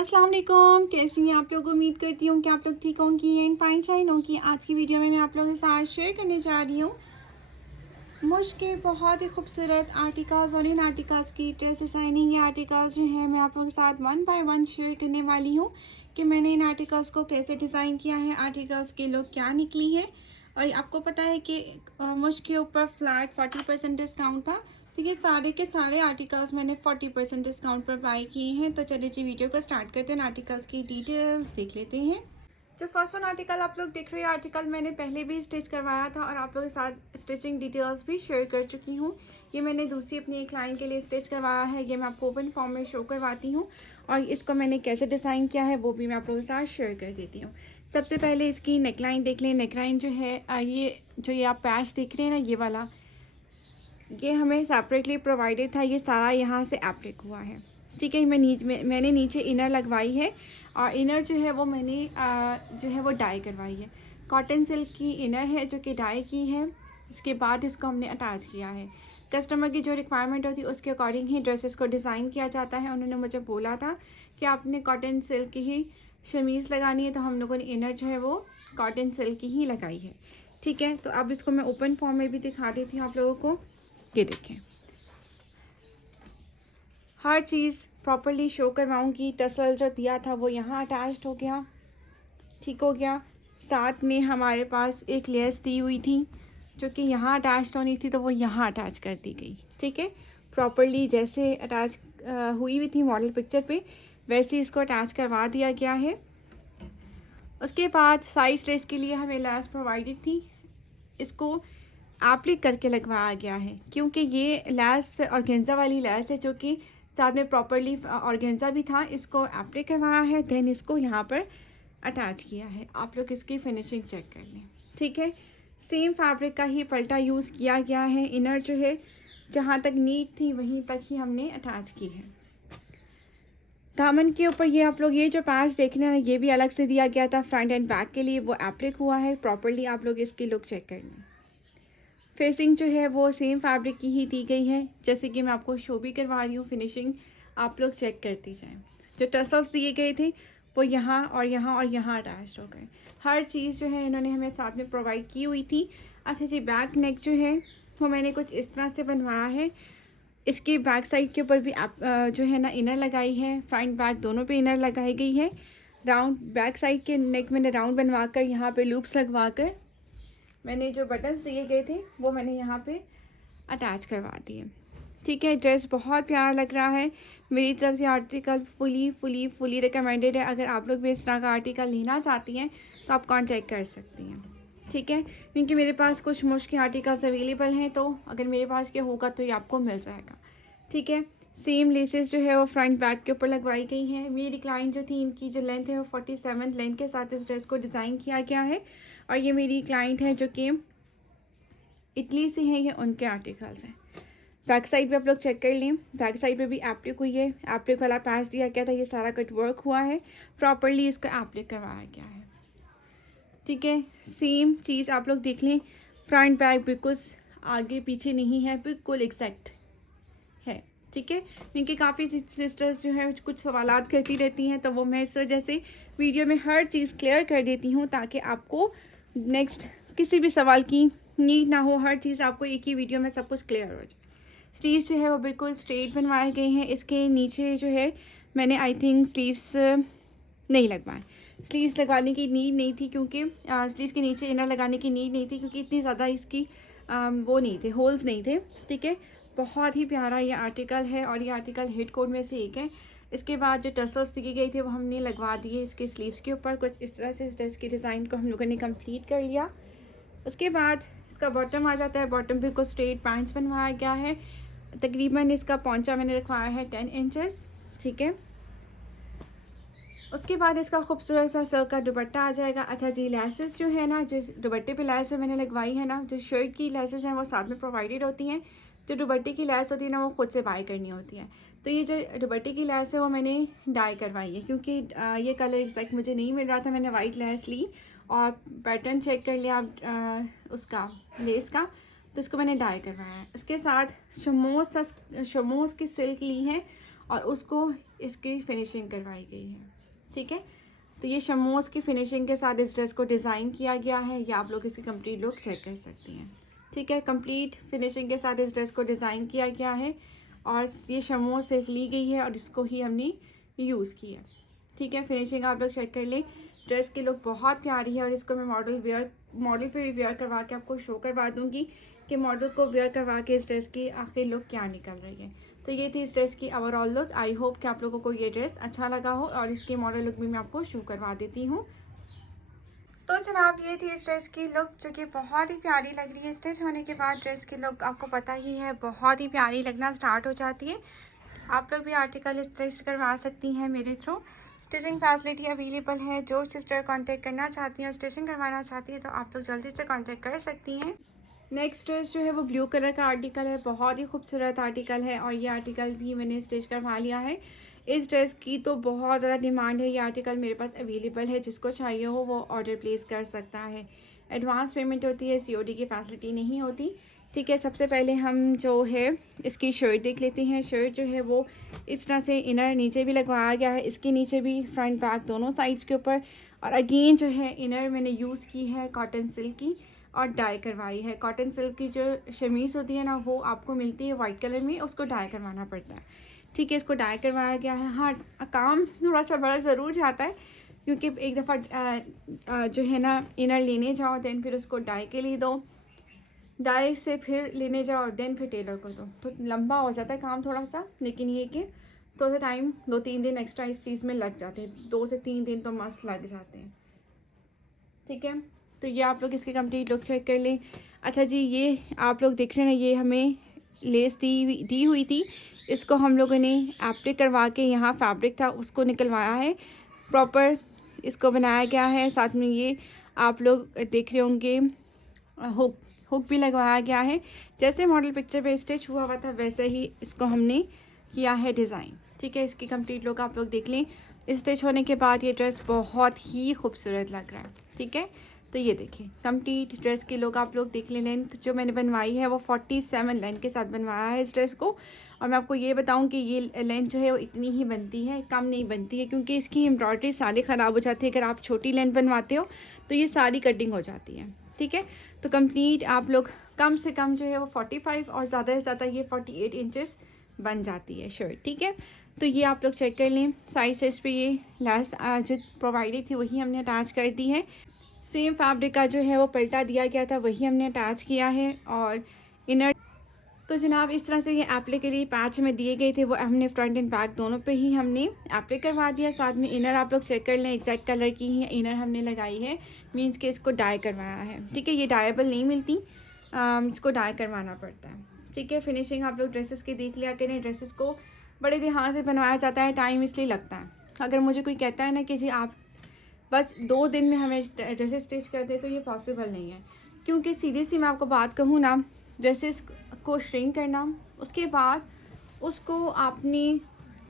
अस्सलाम वालेकुम, कैसी हैं आप लोग। उम्मीद करती हूँ कि आप लोग ठीक होंगी एंड फाइन शाइन होंगी। आज की वीडियो में मैं आप लोगों के साथ शेयर करने जा रही हूँ मुझके बहुत ही खूबसूरत आर्टिकल्स और इन आर्टिकल्स की ड्रेस डिज़ाइनिंग। ये आर्टिकल्स जो है मैं आप लोगों के साथ वन बाय वन शेयर करने वाली हूँ कि मैंने इन आर्टिकल्स को कैसे डिज़ाइन किया है, आर्टिकल्स के लुक क्या निकली है। और आपको पता है कि मुझके ऊपर फ्लैट 40% डिस्काउंट था, तो ये सारे के सारे आर्टिकल्स मैंने 40% डिस्काउंट पर बाय किए हैं। तो चलिए जी वीडियो को स्टार्ट करते हैं, आर्टिकल्स की डिटेल्स देख लेते हैं। जो फर्स्ट वन आर्टिकल आप लोग देख रहे हैं, आर्टिकल मैंने पहले भी स्टिच करवाया था और आप लोगों के साथ स्टिचिंग डिटेल्स भी शेयर कर चुकी हूँ। ये मैंने दूसरी अपनी एक क्लाइंट के लिए स्टिच करवाया है, ये मैं आपको ओपन फॉर्म में शो करवाती हूँ और इसको मैंने कैसे डिज़ाइन किया है वो भी मैं आप लोगों के साथ शेयर कर देती हूँ। सबसे पहले इसकी नेकलाइन देख लें। नेकलाइन जो है ये आप पैच देख रहे हैं ना, ये वाला ये हमें सेपरेटली प्रोवाइडेड था। ये सारा यहाँ से एप्लिक हुआ है, ठीक है। मैंने नीचे इनर लगवाई है और इनर जो है वो मैंने जो है वो डाई करवाई है। कॉटन सिल्क की इनर है जो कि डाई की है। इसके बाद इसको हमने अटैच किया है। कस्टमर की जो रिक्वायरमेंट होती है उसके अकॉर्डिंग ही ड्रेसेस को डिज़ाइन किया जाता है। उन्होंने मुझे बोला था कि आपने कॉटन सिल्क की ही शमीज़ लगानी है, तो हम लोगों ने इनर जो है वो कॉटन सिल्क की ही लगाई है, ठीक है। तो अब इसको मैं ओपन फॉर्म में भी दिखा देती हूँ आप लोगों को। ये देखें, हर चीज़ प्रॉपरली शो करवाऊँगी। टसल जो दिया था वो यहाँ अटैच्ड हो गया, ठीक हो गया। साथ में हमारे पास एक लेस दी हुई थी जो कि यहाँ अटैच होनी थी, तो वो यहाँ अटैच कर दी गई, ठीक है। प्रॉपरली जैसे अटैच हुई हुई थी मॉडल पिक्चर पे, वैसे इसको अटैच करवा दिया गया है। उसके बाद साइड स्ट्रेच के लिए हमें लेस प्रोवाइडेड थी, इसको एप्लिक करके लगवाया गया है क्योंकि ये लेस ऑर्गेन्जा वाली लेस है जो कि साथ में प्रॉपरली ऑर्गेन्जा भी था। इसको एप्लिक करवाया है, देन इसको यहाँ पर अटैच किया है। आप लोग इसकी फिनिशिंग चेक कर लें, ठीक है। सेम फैब्रिक का ही पल्टा यूज़ किया गया है। इनर जो है जहाँ तक नीट थी वहीं तक ही हमने अटैच की है। दामन के ऊपर ये आप लोग ये जो पैच देख रहे हैं ये भी अलग से दिया गया था फ्रंट एंड बैक के लिए, वो एप्लिक हुआ है प्रॉपरली। आप लोग इसकी लुक चेक कर लें। फेसिंग जो है वो सेम फैब्रिक की ही दी गई है, जैसे कि मैं आपको शो भी करवा रही हूँ। फिनिशिंग आप लोग चेक करती जाएं। जो टसल्स दिए गए थे वो यहाँ और यहाँ और यहाँ अटैच हो गए। हर चीज़ जो है इन्होंने हमें साथ में प्रोवाइड की हुई थी। अच्छा जी, बैक नेक जो है वो मैंने कुछ इस तरह से बनवाया है। इसकी बैक साइड के ऊपर भी आप जो है ना इनर लगाई है, फ्रंट बैक दोनों पे इनर लगाई गई है। राउंड बैक साइड के नेक मैंने राउंड बनवा कर यहाँ पे लूप्स लगवा कर मैंने जो बटन्स दिए गए थे वो मैंने यहाँ पे अटैच करवा दिए, ठीक है। ड्रेस बहुत प्यारा लग रहा है। मेरी तरफ से आर्टिकल फुली रिकमेंडेड है। अगर आप लोग भी इस तरह का आर्टिकल लेना चाहती हैं तो आप कांटेक्ट कर सकती हैं, ठीक है। क्योंकि मेरे पास कुछ मुश्किल आर्टिकल्स अवेलेबल हैं, तो अगर मेरे पास ये होगा तो ये आपको मिल जाएगा, ठीक है। सेम लेसेस जो है वो फ्रंट बैक के ऊपर लगवाई गई हैं। मेरी क्लाइंट जो थी इनकी जो लेंथ है वो 47 लेंथ के साथ इस ड्रेस को डिज़ाइन किया गया है। और ये मेरी क्लाइंट है जो कि इटली से हैं, ये उनके आर्टिकल्स हैं। बैक साइड पे आप लोग चेक कर लें, बैक साइड पे भी एप्लिक हुई है। एप्लिक वाला पैच दिया गया था, ये सारा कट वर्क हुआ है, प्रॉपरली इसको एप्लिक करवाया गया है, ठीक है। सेम चीज़ आप लोग देख लें, फ्रंट बैक बिल्कुल आगे पीछे नहीं है, बिल्कुल एग्जैक्ट है, ठीक है। क्योंकि काफ़ी सिस्टर्स जो है कुछ सवालात करती रहती हैं, तो वो मैं इस वजह से वीडियो में हर चीज़ क्लियर कर देती हूँ ताकि आपको नेक्स्ट किसी भी सवाल की नीड ना हो। हर चीज़ आपको एक ही वीडियो में सब कुछ क्लियर हो जाए। स्लीव्स जो है वो बिल्कुल स्ट्रेट बनवाए गए हैं। इसके नीचे जो है मैंने आई थिंक स्लीव्स नहीं लगवाए। स्लीव्स लगाने की नीड नहीं थी क्योंकि स्लीव्स के नीचे इनर लगाने की नीड नहीं थी क्योंकि इतनी ज़्यादा इसकी वो नहीं थे, होल्स नहीं थे, ठीक है। बहुत ही प्यारा ये आर्टिकल है और ये आर्टिकल हिट कोड में से एक है। इसके बाद जो टसल्स दिए गए थे वो हमने लगवा दिए इसके स्लीव्स के ऊपर। कुछ इस तरह से इस ड्रेस के डिज़ाइन को हम लोगों ने कंप्लीट कर लिया। उसके बाद इसका बॉटम आ जाता है। बॉटम भी कुछ स्ट्रेट पैंट्स बनवाया गया है। तकरीबन इसका पौंचा मैंने रखवाया है 10 इंचेस, ठीक है। उसके बाद इसका खूबसूरत सा सिल्क का दुपट्टा आ जाएगा। अच्छा जी, लेसेस जो है ना, जो दुपट्टे पे लेस जो मैंने लगवाई है ना, जो शर्ट की लेसेस हैं वो साथ में प्रोवाइडेड होती हैं। जो दुपट्टे की लेस होती है ना वो खुद से बाय करनी होती है। तो ये जो दुपट्टे की लेस है वो मैंने डाई करवाई है क्योंकि ये कलर एग्जैक्ट मुझे नहीं मिल रहा था। मैंने वाइट लेस ली और पैटर्न चेक कर लिया उसका लेस का, तो इसको मैंने डाई करवाया है। इसके साथ शमोस की सिल्क ली है और उसको इसकी फिनिशिंग करवाई गई है। ठीक है, तो ये शमोस की फिनिशिंग के साथ इस ड्रेस को डिज़ाइन किया गया है। या आप लोग इसकी कंप्लीट लुक चेक कर सकती हैं। ठीक है, कंप्लीट फिनिशिंग के साथ इस ड्रेस को डिज़ाइन किया गया है और ये शमोस से ली गई है और इसको ही हमने यूज़ किया है। ठीक है, फिनिशिंग आप लोग चेक कर लें। ड्रेस की लुक बहुत प्यारी है और इसको मैं मॉडल पे भी वेयर करवा के आपको शो करवा दूँगी कि मॉडल को वेयर करवा के इस ड्रेस की आखिर लुक क्या निकल रही है। तो ये थी इस ड्रेस की ओवरऑल लुक। आई होप कि आप लोगों को ये ड्रेस अच्छा लगा हो और इसकी मॉडल लुक भी मैं आपको शो करवा देती हूँ। तो जनाब ये थी इस ड्रेस की लुक जो कि बहुत ही प्यारी लग रही है। स्टिच होने के बाद ड्रेस की लुक आपको पता ही है बहुत ही प्यारी लगना स्टार्ट हो जाती है। आप लोग भी आर्टिकल स्टिच करवा सकती हैं मेरे थ्रू। स्टिचिंग फैसिलिटी अवेलेबल है। जो सिस्टर कांटेक्ट करना चाहती हैं, स्टिचिंग करवाना चाहती है तो आप लोग जल्दी से कांटेक्ट कर सकती हैं। नेक्स्ट ड्रेस जो है वो ब्लू कलर का आर्टिकल है। बहुत ही खूबसूरत आर्टिकल है और ये आर्टिकल भी मैंने स्टिच करवा लिया है। इस ड्रेस की तो बहुत ज़्यादा डिमांड है। ये आर्टिकल मेरे पास अवेलेबल है। जिसको चाहिए हो वो ऑर्डर प्लेस कर सकता है। एडवांस पेमेंट होती है, COD की फैसिलिटी नहीं होती। ठीक है, सबसे पहले हम जो है इसकी शर्ट देख लेते हैं। शर्ट जो है वो इस तरह से इनर नीचे भी लगवाया गया है, इसके नीचे भी, फ्रंट बैक दोनों साइड्स के ऊपर। और अगेन जो है इनर मैंने यूज़ की है कॉटन सिल्क की और डाई करवाई है। कॉटन सिल्क की जो शमीज़ होती है ना वो आपको मिलती है वाइट कलर में, उसको डाई करवाना पड़ता है। ठीक है, इसको डाई करवाया गया है। हाँ, काम थोड़ा सा बड़ा ज़रूर जाता है क्योंकि एक दफ़ा जो है ना इनर लेने जाओ, देन फिर उसको डाई के लिए दो, डाई से फिर लेने जाओ और देन फिर टेलर को दो, तो लंबा हो जाता है काम थोड़ा सा। लेकिन ये कि थोड़ा सा टाइम 2-3 दिन एक्स्ट्रा इस चीज़ में लग जाते हैं। 2 से 3 दिन तो मस्त लग जाते हैं। ठीक है, तो ये आप लोग इसकी कंप्लीट लुक चेक कर लें। अच्छा जी, ये आप लोग देख रहे हैं, ये हमें लेस दी हुई थी। इसको हम लोगों ने एप्लिक करवा के, यहाँ फैब्रिक था उसको निकलवाया है, प्रॉपर इसको बनाया गया है। साथ में ये आप लोग देख रहे होंगे हुक भी लगवाया गया है। जैसे मॉडल पिक्चर पे स्टिच हुआ था वैसे ही इसको हमने किया है डिज़ाइन। ठीक है, इसकी कंप्लीट लुक आप लोग देख लें। स्टिच होने के बाद ये ड्रेस बहुत ही खूबसूरत लग रहा है। ठीक है, तो ये देखिए कंप्लीट ड्रेस की लुक आप लोग देख लें। लेंथ जो मैंने बनवाई है वो 47 लेंथ के साथ बनवाया है इस ड्रेस को। और मैं आपको ये बताऊं कि ये लेंथ जो है वो इतनी ही बनती है, कम नहीं बनती है, क्योंकि इसकी एम्ब्रॉयडरी सारी ख़राब हो जाती है। अगर आप छोटी लेंथ बनवाते हो तो ये सारी कटिंग हो जाती है। ठीक है, तो कंप्लीट आप लोग कम से कम जो है वो 45 और ज़्यादा से ज़्यादा ये 48 इंचेस बन जाती है शर्ट। ठीक है, तो ये आप लोग चेक कर लें। साइज पे ये लेस जो प्रोवाइडेड थी वही हमने अटैच कर दी है। सेम फैब्रिक का जो है वो पल्टा दिया गया था वही हमने अटैच किया है। और इनर तो जनाब इस तरह से ये एप्लिक के लिए पैच में दिए गए थे वो हमने फ्रंट एंड बैक दोनों पे ही हमने एप्लिक करवा दिया। साथ में इनर आप लोग चेक कर लें, एग्जैक्ट कलर की ही इनर हमने लगाई है, मींस कि इसको डाई करवाया है। ठीक है, ये डायबल नहीं मिलती, इसको डाई करवाना पड़ता है। ठीक है, फिनिशिंग आप लोग ड्रेसेस की देख लिया करें। ड्रेसेस को बड़े ध्यान से बनवाया जाता है, टाइम इसलिए लगता है। अगर मुझे कोई कहता है ना कि जी आप बस 2 दिन में हमें ड्रेसेस स्टिच कर दे, तो ये पॉसिबल नहीं है। क्योंकि सीधी सी मैं आपको बात कहूँ ना, ड्रेसेस को श्रिंक करना, उसके बाद उसको आपने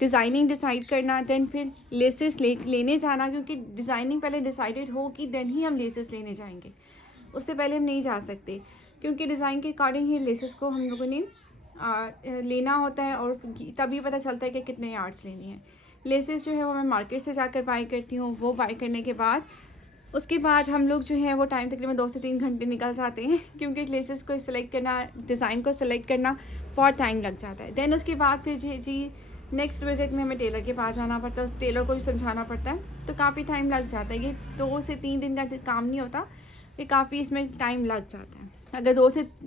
डिज़ाइनिंग डिसाइड करना, देन फिर लेसेस लेने जाना, क्योंकि डिज़ाइनिंग पहले डिसाइडेड हो कि देन ही हम लेसेस लेने जाएंगे, उससे पहले हम नहीं जा सकते। क्योंकि डिज़ाइन के अकॉर्डिंग ही लेसेस को हम लोगों ने लेना होता है और तभी पता चलता है कि कितने यार्ड्स लेनी है। लेसेस जो है वो मैं मार्केट से जाकर बाई करती हूँ। वो बाई करने के बाद उसके बाद हम लोग जो है वो टाइम तकरीबन 2 से 3 घंटे निकल जाते हैं, क्योंकि लेसेस को सिलेक्ट करना, डिज़ाइन को सिलेक्ट करना बहुत टाइम लग जाता है। देन उसके बाद फिर जी नेक्स्ट विजिट में हमें टेलर के पास जाना पड़ता है, उस टेलर को भी समझाना पड़ता है, तो काफ़ी टाइम लग जाता है। ये 2 से 3 दिन का काम नहीं होता, ये काफ़ी इसमें टाइम लग जाता है। अगर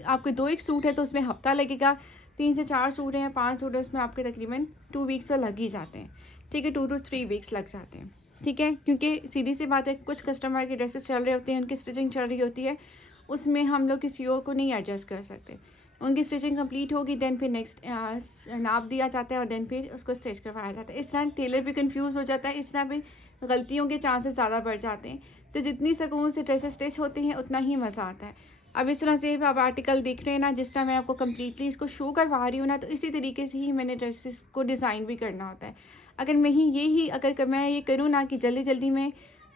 आपके 2 सूट है तो उसमें हफ्ता लगेगा, 3 से 4 सूट हैं, 5 सूट है, उसमें आपके तकरीबन 2 वीक्स तो लग ही जाते हैं। ठीक है, 2 to 3 वीक्स लग जाते हैं। ठीक है, क्योंकि सीधी सी बात है, कुछ कस्टमर के ड्रेसेस चल रहे होते हैं, उनकी स्टिचिंग चल रही होती है, उसमें हम लोग किसी और को नहीं एडजस्ट कर सकते। उनकी स्टिचिंग कंप्लीट होगी, देन फिर नेक्स्ट नाप दिया जाता है और देन फिर उसको स्टिच करवाया जाता है। इस तरह टेलर भी कंफ्यूज हो जाता है, इस तरह भी गलतियों के चांसेस ज़्यादा बढ़ जाते हैं। तो जितनी सुकून से ड्रेसेस स्टिच होते हैं उतना ही मज़ा आता है। अब इस तरह से आप आर्टिकल देख रहे हैं ना, जिस तरह मैं आपको कम्प्लीटली इसको शो करवा रही हूँ ना, तो इसी तरीके से ही मैंने ड्रेसेस को डिज़ाइन भी करना होता है। अगर मैं ये करूँ ना कि जल्दी जल्दी में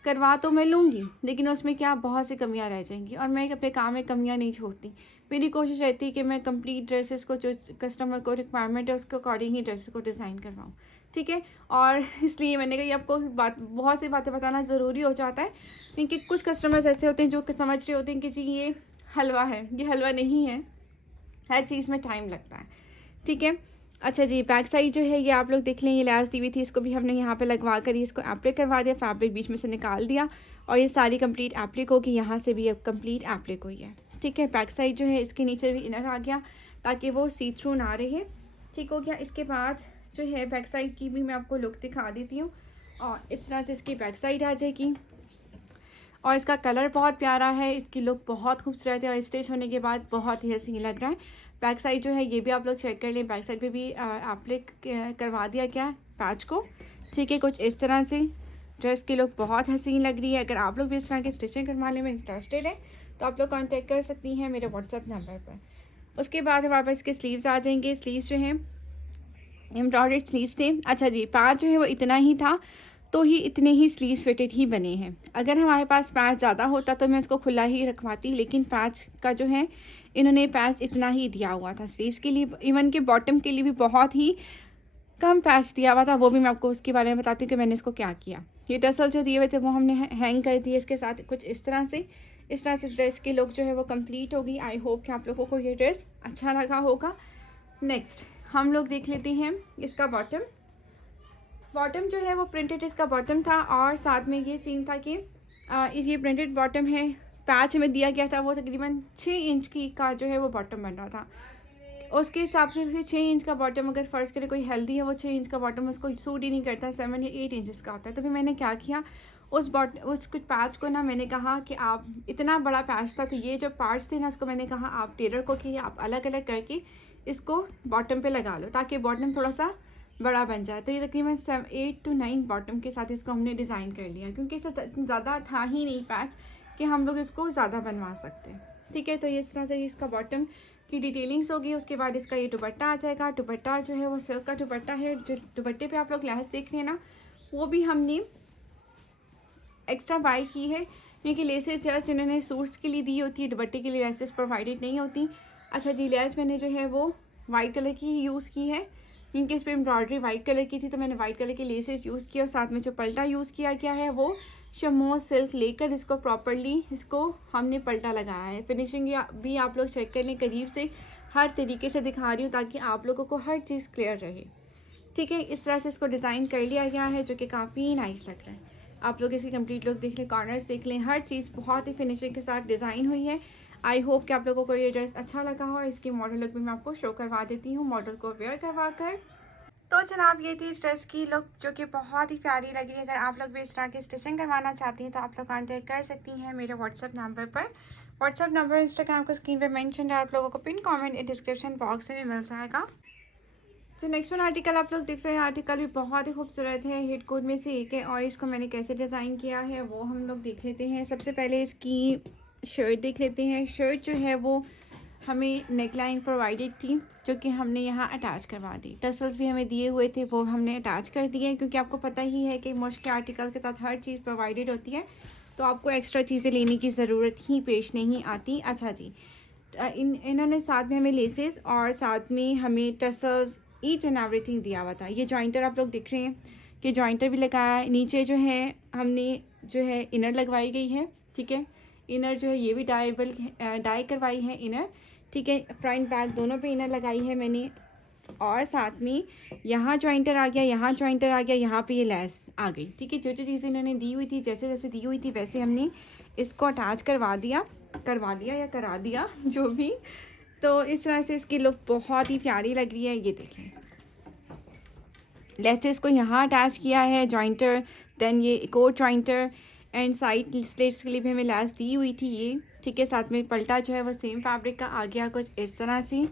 करवा तो मैं लूँगी, लेकिन उसमें क्या बहुत सी कमियां रह जाएंगी, और मैं अपने काम में कमियां नहीं छोड़ती। मेरी कोशिश रहती है कि मैं कंप्लीट ड्रेसेस को, जो कस्टमर को रिक्वायरमेंट है उसके अकॉर्डिंग ही ड्रेसेस को डिज़ाइन करवाऊँ। ठीक है। और इसलिए मैंने कहा ये आपको बहुत सी बातें बताना ज़रूरी हो जाता है, क्योंकि कुछ कस्टमर्स ऐसे होते हैं जो समझ रहे होते हैं कि जी ये हलवा है, ये हलवा नहीं है। हर चीज़ में टाइम लगता है, ठीक है। अच्छा जी, बैक साइड जो है ये आप लोग देख लें, ये लैस दी हुई थी, इसको भी हमने यहाँ पे लगवा कर इसको एप्लिक करवा दिया, फैब्रिक बीच में से निकाल दिया और ये सारी कंप्लीट एप्लिक होगी। यहाँ से भी अब कंप्लीट एप्लिक हुई है, ठीक है। बैक साइड जो है इसके नीचे भी इनर आ गया ताकि वो सी थ्रू ना रहे, ठीक हो गया। इसके बाद जो है बैक साइड की भी मैं आपको लुक दिखा देती हूँ और इस तरह से इसकी बैक साइड आ जाएगी और इसका कलर बहुत प्यारा है, इसकी लुक बहुत खूबसूरत है और स्टिच होने के बाद बहुत ही हसीन लग रहा है। बैक साइड जो है ये भी आप लोग चेक कर लें, बैक साइड पे भी एप्लिक करवा दिया गया पैच को, ठीक है। कुछ इस तरह से ड्रेस की लुक बहुत हसीन लग रही है। अगर आप लोग भी इस तरह की स्टिचिंग करवाने में इंटरेस्टेड हैं तो आप लोग कॉन्टेक्ट कर सकती हैं मेरे व्हाट्सअप नंबर पर। उसके बाद हमारे पास इसके स्लीव्स आ जाएंगे। स्लीव्स जो हैं एम्ब्रॉयडर्ड स्लीव्स थे। अच्छा जी, पैच जो है वो इतना ही था तो ही इतने ही स्लीव्स फिटेड ही बने हैं। अगर हमारे पास पैच ज़्यादा होता तो मैं इसको खुला ही रखवाती, लेकिन पैच का जो है इन्होंने पैच इतना ही दिया हुआ था स्लीव्स के लिए। इवन के बॉटम के लिए भी बहुत ही कम पैच दिया हुआ था, वो भी मैं आपको उसके बारे में बताती हूँ कि मैंने इसको क्या किया। ये टसल जो दिए हुए थे वो हमने हैंग कर दिए इसके साथ कुछ इस तरह से। इस तरह से ड्रेस की लुक जो है वो कंप्लीट होगी। आई होप कि आप लोगों को ये ड्रेस अच्छा लगा होगा। नेक्स्ट हम लोग देख लेते हैं इसका बॉटम। बॉटम जो है वो प्रिंटेड इसका बॉटम था और साथ में ये सीन था कि ये प्रिंटेड बॉटम है। पैच में दिया गया था वो तकरीबन 6 इंच की का जो है वो बॉटम बन रहा था। उसके हिसाब से फिर 6 इंच का बॉटम अगर फ़र्ज़ करे कोई हेल्दी है वो 6 इंच का बॉटम उसको सूट ही नहीं करता, 7 या 8 इंचज़ का होता है। तो फिर मैंने क्या किया, उस कुछ पैच को ना मैंने कहा कि आप इतना बड़ा पैच था तो ये जो पार्ट्स थे ना उसको मैंने कहा आप टेलर को कि आप अलग अलग करके इसको बॉटम पे लगा लो ताकि बॉटम थोड़ा सा बड़ा बन जाए। तो ये तकरीबन 8 to 9 बॉटम के साथ इसको हमने डिज़ाइन कर लिया, क्योंकि इससे ज़्यादा था ही नहीं पैच कि हम लोग इसको ज़्यादा बनवा सकते हैं, ठीक है। तो ये इस तरह से इसका बॉटम की डिटेलिंग्स होगी। उसके बाद इसका ये दुपट्टा आ जाएगा। दुपट्टा जो है वो सिल्क का दुपट्टा है। जो दुपट्टे पे आप लोग लैस देख रहे हैं ना वो भी हमने एक्स्ट्रा बाई की है, क्योंकि लेसेस जस्ट इन्होंने सूट्स के लिए दी होती है, दुपट्टे के लिए लेसेस प्रोवाइडेड नहीं होती। अच्छा जी, लेस मैंने जो है वो वाइट कलर की ही यूज़ की है, क्योंकि इस पर एम्ब्रॉयडरी वाइट कलर की थी तो मैंने वाइट कलर के लेसेस यूज़ किया और साथ में जो पल्टा यूज़ किया गया है वो शमो सिल्क लेकर इसको प्रॉपरली इसको हमने पल्टा लगाया है। फिनिशिंग भी आप लोग चेक कर लें, करीब से हर तरीके से दिखा रही हूँ ताकि आप लोगों को हर चीज़ क्लियर रहे, ठीक है। इस तरह से इसको डिज़ाइन कर लिया गया है जो कि काफ़ी नाइस लग रहा है। आप लोग इसकी कंप्लीट लुक देख लें, कॉर्नर्स देख लें, हर चीज़ बहुत ही फिनिशिंग के साथ डिज़ाइन हुई है। आई होप कि आप लोगों को ये ड्रेस अच्छा लगा हो। इसकी मॉडल लुक भी मैं आपको शो करवा देती हूँ, मॉडल को वेयर करवा कर। तो जनाब ये थी इस ड्रेस की लुक जो कि बहुत ही प्यारी लगी। अगर आप लोग भी इस तरह की स्टिचिंग करवाना चाहती हैं तो आप लोग कॉन्टेक्ट कर सकती हैं मेरे व्हाट्सअप नंबर पर। व्हाट्सअप नंबर इंस्टाग्राम को स्क्रीन पे मेंशन है, आप लोगों को पिन कमेंट डिस्क्रिप्शन बॉक्स में मिल जाएगा। तो नेक्स्ट वन आर्टिकल आप लोग देख रहे हैं, आर्टिकल भी बहुत ही खूबसूरत है, हिट कोड में से एक है और इसको मैंने कैसे डिज़ाइन किया है वो हम लोग देख लेते हैं। सबसे पहले इसकी शर्ट देख लेते हैं। शर्ट जो है वो हमें नेकलाइन प्रोवाइडेड थी जो कि हमने यहाँ अटैच करवा दी। टसल्स भी हमें दिए हुए थे वो हमने अटैच कर दिए, क्योंकि आपको पता ही है कि मुश्किल आर्टिकल के साथ हर चीज़ प्रोवाइडेड होती है तो आपको एक्स्ट्रा चीज़ें लेने की ज़रूरत ही पेश नहीं आती। अच्छा जी, इन्होंने साथ में हमें लेसेस और साथ में हमें टसल्स ईच एंड एवरीथिंग दिया हुआ था। ये जॉइंटर आप लोग देख रहे हैं कि जॉइंटर भी लगाया है। नीचे जो है हमने जो है इनर लगवाई गई है, ठीक है। इनर जो है ये भी डाई करवाई है इनर, ठीक है। फ्रंट बैक दोनों पे इनर लगाई है मैंने और साथ में यहाँ जॉइंटर आ गया, यहाँ जॉइंटर आ गया, यहाँ पे ये लेस आ गई, ठीक है। जो जो चीज़ें इन्होंने दी हुई थी जैसे जैसे दी हुई थी वैसे हमने इसको अटैच करवा लिया या करा दिया जो भी। तो इस तरह से इसकी लुक बहुत ही प्यारी लग रही है। ये देखें, लेसेस को यहाँ अटैच किया है जॉइंटर, देन ये एक और जॉइंटर एंड साइड स्लिट्स के लिए भी हमें लेस दी हुई थी ये, ठीक है। साथ में पल्टा जो है वो सेम फैब्रिक का आ गया कुछ इस तरह से,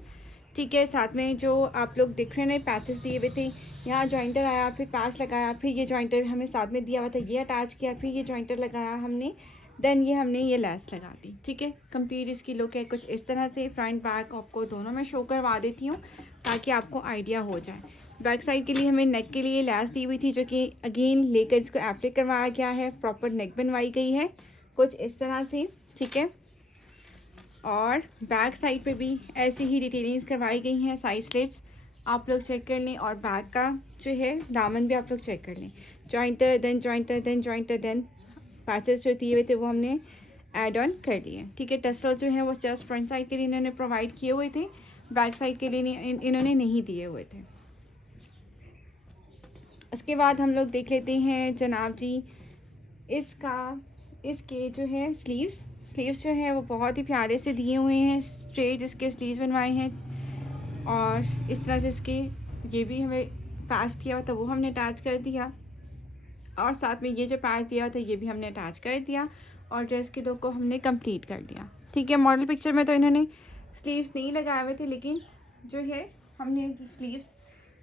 ठीक है। साथ में जो आप लोग दिख रहे हैं पैचेस दिए हुए थे, यहाँ जॉइंटर आया, फिर पैच लगाया, फिर ये जॉइंटर हमें साथ में दिया हुआ था ये अटैच किया, फिर ये जॉइंटर लगाया हमने, देन ये हमने ये लेस लगा दी, ठीक है। कंप्लीट इसकी लुक है कुछ इस तरह से। फ्रंट बैक आपको दोनों में शो करवा देती हूँ ताकि आपको आइडिया हो जाए। बैक साइड के लिए हमें नेक के लिए लेस दी हुई थी जो कि अगेन लेकर इसको एप्लिक करवाया गया है, प्रॉपर नेक बनवाई गई है कुछ इस तरह से, ठीक है। और बैक साइड पे भी ऐसी ही डिटेलिंग्स करवाई गई हैं, साइड स्लिट्स आप लोग चेक कर लें। और बैक का जो है दामन भी आप लोग चेक कर लें। जॉइंटर देन पैचेस जो दिए हुए थे वो हमने ऐड ऑन कर लिए। ठीक है, टसल जो है वो जस्ट फ्रंट साइड के लिए इन्होंने प्रोवाइड किए हुए थे, बैक साइड के लिए इन्होंने नहीं दिए हुए थे। उसके बाद हम लोग देख लेते हैं जनाब जी इसके जो है स्लीव्स जो है वो बहुत ही प्यारे से दिए हुए हैं। स्ट्रेट इसके स्लीव्स बनवाए हैं और इस तरह से इसके ये भी हमें पैच दिया हुआ था वो हमने अटैच कर दिया, और साथ में ये जो पैच दिया था ये भी हमने अटैच कर दिया, और ड्रेस के लुक को हमने कंप्लीट कर दिया। ठीक है, मॉडल पिक्चर में तो इन्होंने स्लीव्स नहीं लगाए हुए थे, लेकिन जो है हमने स्लीव्स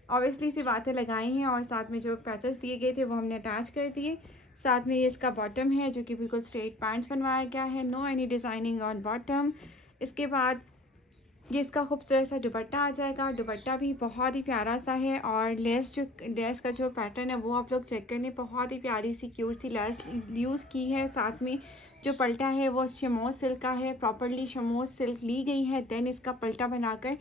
ऑब्वियसली सी बातें लगाई हैं, और साथ में जो पैचेस दिए गए थे वो हमने अटैच कर दिए। साथ में ये इसका बॉटम है जो कि बिल्कुल स्ट्रेट पैंट्स बनवाया गया है, no any designing on bottom. इसके बाद ये इसका खूबसूरत सा दुपट्टा आ जाएगा। दुपट्टा भी बहुत ही प्यारा सा है, और लेस का जो पैटर्न है वो आप लोग चेक करने, बहुत ही प्यारी सी क्यूट सी लेस यूज़ की है। साथ में जो पल्टा है वो शमोज सिल्क का है, प्रॉपरली शमोज सिल्क ली गई है, देन इसका पल्टा बनाकर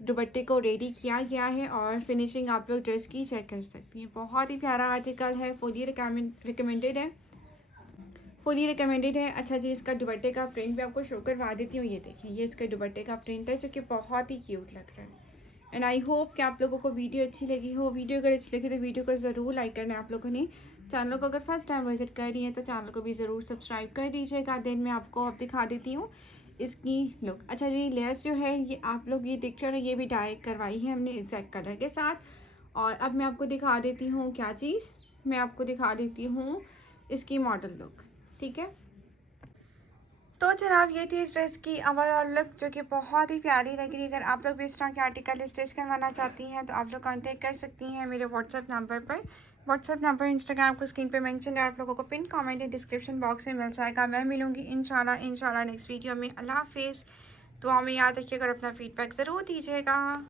दुपट्टे को रेडी किया गया है, और फिनिशिंग आप लोग ड्रेस की चेक कर सकती हैं। बहुत ही प्यारा आर्टिकल है, फुली रिकमेंडेड है। अच्छा जी, इसका दुपट्टे का प्रिंट भी आपको शो करवा देती हूँ। ये देखें, ये इसका दुपट्टे का प्रिंट है जो कि बहुत ही क्यूट लग रहा है। एंड आई होप कि आप लोगों को वीडियो अच्छी लगी हो। वीडियो अगर अच्छी लगी तो वीडियो को ज़रूर लाइक करना है आप लोगों ने। चैनल को अगर फर्स्ट टाइम विजिट कर रही है तो चैनल को भी ज़रूर सब्सक्राइब कर दीजिएगा। देन मैं आपको अब दिखा देती हूँ इसकी लुक। अच्छा जी, लेस जो है ये आप लोग ये देख रहे हो, ये भी डाई करवाई है हमने एग्जैक्ट कलर के साथ। और अब मैं आपको दिखा देती हूँ क्या चीज़, मैं आपको दिखा देती हूँ इसकी मॉडल लुक। ठीक है, तो जनाब ये थी इस ड्रेस की ओवरऑल लुक जो कि बहुत ही प्यारी लग रही है। अगर आप लोग भी इस तरह के आर्टिकल स्टिच करवाना चाहती हैं तो आप लोग कांटेक्ट कर सकती हैं मेरे व्हाट्सएप नंबर पर। व्हाट्सएप नंबर इंस्टाग्राम को स्क्रीन पे मेंशन है, आप लोगों को पिन कमेंट डिस्क्रिप्शन बॉक्स में मिल जाएगा। मैं मिलूंगी इंशाल्लाह नेक्स्ट वीडियो में। अल्लाह हाफिज़। दुआ में याद रखिएगा और अपना फीडबैक ज़रूर दीजिएगा।